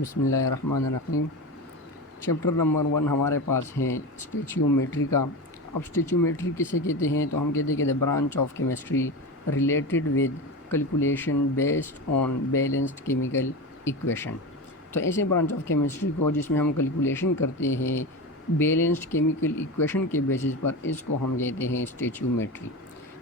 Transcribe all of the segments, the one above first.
बिस्मिल्लाहिर्रहमानिर्रहीम। Chapter number 1 हमारे पास है स्टोइचियोमेट्री का। अब स्टोइचियोमेट्री किसे कहते हैं, तो हम कहते हैं कि the branch of chemistry related with calculation based on balanced chemical equation. तो ऐसे ब्रांच ऑफ केमिस्ट्री को जिसमें हम कैलकुलेशन करते हैं बैलेंस्ड केमिकल इक्वेशन के बेसिस पर, इसको हम कहते हैं स्टोइचियोमेट्री।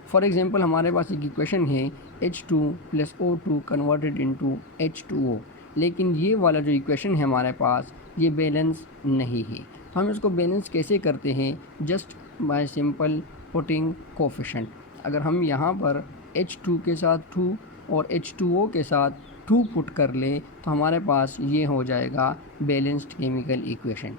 फॉर एग्जांपल हमारे पास एक इक्वेशन है H2 + O2 converted into H2O, लेकिन ये वाला जो इक्वेशन है हमारे पास ये बैलेंस नहीं है। तो हम इसको बैलेंस कैसे करते हैं? Just by simple putting coefficient. अगर हम यहाँ पर H2 के साथ 2 और H2O के साथ 2 पुट कर ले तो हमारे पास ये हो जाएगा बैलेंस्ड केमिकल इक्वेशन।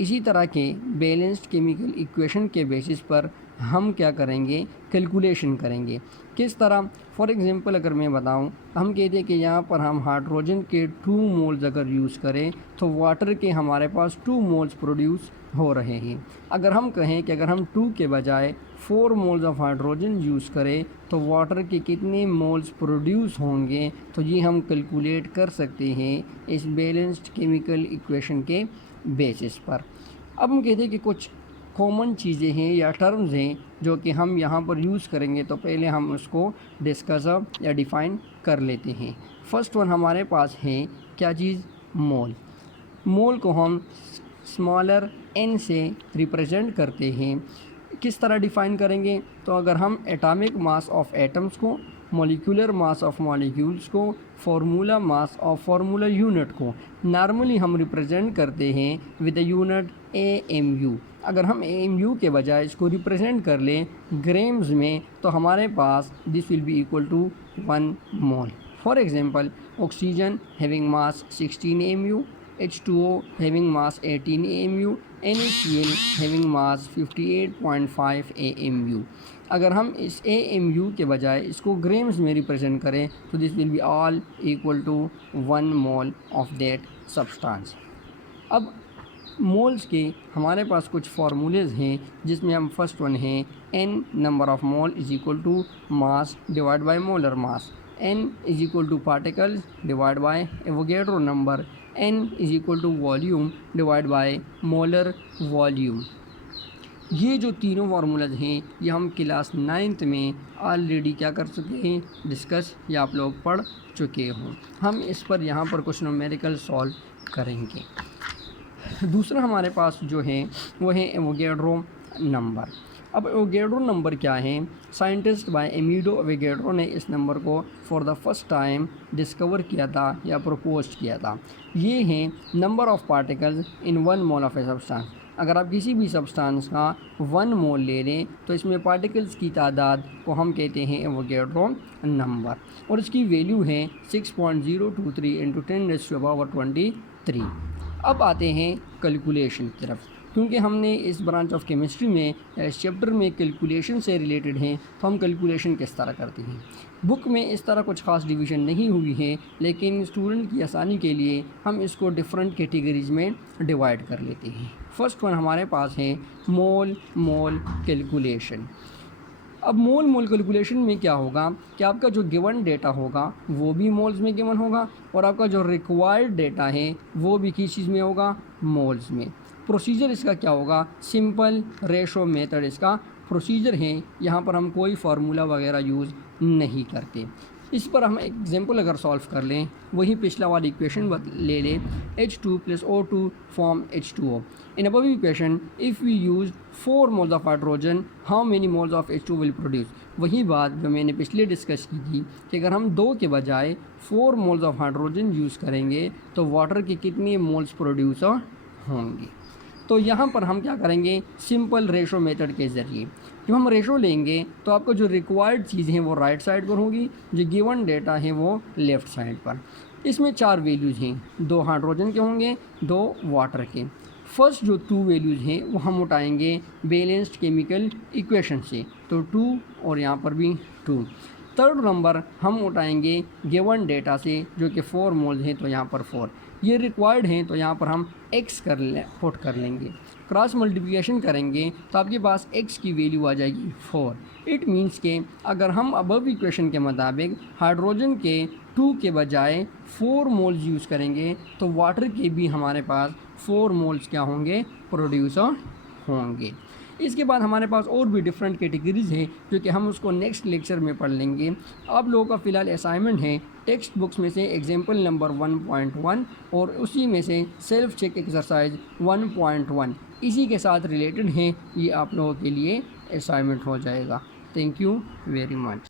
इसी तरह के बैलेंस्ड केमिकल इक्वेशन के बेसिस पर हम क्या करेंगे, कैलकुलेशन करेंगे। किस तरह? फॉर एग्जांपल अगर मैं बताऊं, हम कहते हैं कि यहाँ पर हम हाइड्रोजन के 2 मोल्स अगर यूज़ करें तो वाटर के हमारे पास 2 मोल्स प्रोड्यूस हो रहे हैं। अगर हम कहें कि अगर हम 2 के बजाय 4 मोल्स ऑफ हाइड्रोजन यूज़ करें तो वाटर के कितने मोल्स प्रोड्यूस होंगे, तो ये हम कैलकुलेट कर सकते हैं इस बैलेंस्ड केमिकल इक्वेशन के बेसिस पर। अब हम कहते हैं कि कुछ कॉमन चीज़ें हैं या टर्म्स हैं जो कि हम यहाँ पर यूज़ करेंगे, तो पहले हम उसको डिस्कस या डिफ़ाइन कर लेते हैं। फर्स्ट वन हमारे पास है क्या चीज़? मोल। मोल को हम स्मॉलर n से रिप्रेजेंट करते हैं। किस तरह डिफ़ाइन करेंगे? तो अगर हम एटॉमिक मास ऑफ एटम्स को, मॉलिक्यूलर मास ऑफ मॉलिक्यूल्स को, formula mass of formula unit को नॉर्मली हम रिप्रेजेंट करते हैं विद द यूनिट AMU। अगर हम AMU के बजाय इसको रिप्रेजेंट कर लें ग्राम्स में तो हमारे पास this will be equal to 1 mole. For example oxygen having mass 16 AMU, H2O having mass 18 AMU, NaCl having mass 58.5 AMU। अगर हम इस AMU के बजाय इसको ग्राम्स में रिप्रेजेंट करें तो this will be all equal to 1 mole of that substance. अब मोल्स के हमारे पास कुछ फार्मूलेज हैं जिसमें हम फर्स्ट वन है n number of mole is equal to mass divide by molar mass, n is equal to particles divide by Avogadro number, n is equal to volume divide by molar volume. ये जो तीनों formulas हैं ये हम class 9th में already क्या कर चुके हैं, डिस्कस, या आप लोग पढ़ चुके हों। हम इस पर यहाँ पर कुछ न्यूमेरिकल सॉल्व करेंगे। दूसरा हमारे पास जो है वो है एवोगैड्रो नंबर। अब एवोगैड्रो नंबर क्या है? साइंटिस्ट बाय एमिडो एवोगैड्रो ने इस नंबर को for the first time discover किया था या प्रपोज किया था। ये है number of particles in 1 mole of a substance. अगर आप किसी भी सब्सटेंस का 1 मोल ले लें तो इसमें पार्टिकल्स की तादाद को हम कहते हैं एवोगैड्रो नंबर, और इसकी वैल्यू है 6.023 × 10⁻23। अब आते हैं कैलकुलेशन की तरफ। क्योंकि हमने इस ब्रांच ऑफ केमिस्ट्री में इस चैप्टर में कैलकुलेशन से रिलेटेड हैं तो हम कैलकुलेशन किस तरह करते हैं। बुक में इस तरह कुछ ख़ास डिवीज़न नहीं हुई है, लेकिन स्टूडेंट की आसानी के लिए हम इसको डिफरेंट कैटेगरीज़ में डिवाइड कर लेते हैं। फर्स्ट वन हमारे पास है मोल मोल कैलकुलेशन। अब मोल मोल कैलकुलेशन में क्या होगा कि आपका जो गिवन डेटा होगा वो भी मोल्स में गिवन होगा, और आपका जो रिक्वायर्ड डेटा है वो भी किस चीज़ में होगा, मोल्स में। प्रोसीजर इसका क्या होगा? सिंपल रेशो मेथड इसका प्रोसीजर है। यहाँ पर हम कोई फार्मूला वगैरह यूज़ नहीं करते। इस पर हम एग्जांपल अगर सॉल्व कर लें, वही पिछला वाली इक्वेशन ले लें, H2 + O2 form H2O। In above equation if we use 4 moles of hydrogen how many moles of H2 will produce. वही बात जो मैंने पिछले डिस्कस की थी कि अगर हम 2 के बजाय 4 मोल्स ऑफ हाइड्रोजन यूज़ करेंगे तो वाटर के कितने मोल्स प्रोड्यूस होंगे। तो यहाँ पर हम क्या करेंगे, सिंपल रेशो मेथड के ज़रिए जब हम रेशो लेंगे तो आपको जो रिक्वायर्ड चीज़ें हैं वो राइट साइड पर होगी, जो गिवन डेटा है वो लेफ़्ट साइड पर। इसमें 4 वैल्यूज़ हैं, 2 हाइड्रोजन के होंगे, 2 वाटर के। फर्स्ट जो 2 वैल्यूज़ हैं वो हम उठाएंगे बैलेंस्ड केमिकल इक्वेशन से, तो 2 और यहाँ पर भी 2। थर्ड नंबर हम उठाएंगे गिवन डेटा से जो कि 4 मोल्स हैं, तो यहाँ पर 4 ये रिक्वायर्ड हैं, तो यहाँ पर हम x पुट कर लेंगे। क्रॉस मल्टीप्लिकेशन करेंगे तो आपके पास x की वैल्यू आ जाएगी 4। इट मीन्स के अगर हम अबव इक्वेशन के मुताबिक हाइड्रोजन के 2 के बजाय 4 मोल्स यूज़ करेंगे तो वाटर के भी हमारे पास 4 मोल्स क्या होंगे, प्रोड्यूस होंगे। इसके बाद हमारे पास और भी डिफरेंट कैटेगरीज़ हैं जो कि हम उसको नेक्स्ट लेक्चर में पढ़ लेंगे। आप लोगों का फ़िलहाल असाइनमेंट है टेक्स्ट बुक्स में से एग्जाम्पल नंबर 1.1 और उसी में से सेल्फ चेक एक्सरसाइज 1.1 इसी के साथ रिलेटेड हैं, ये आप लोगों के लिए असाइनमेंट हो जाएगा। Thank you very much.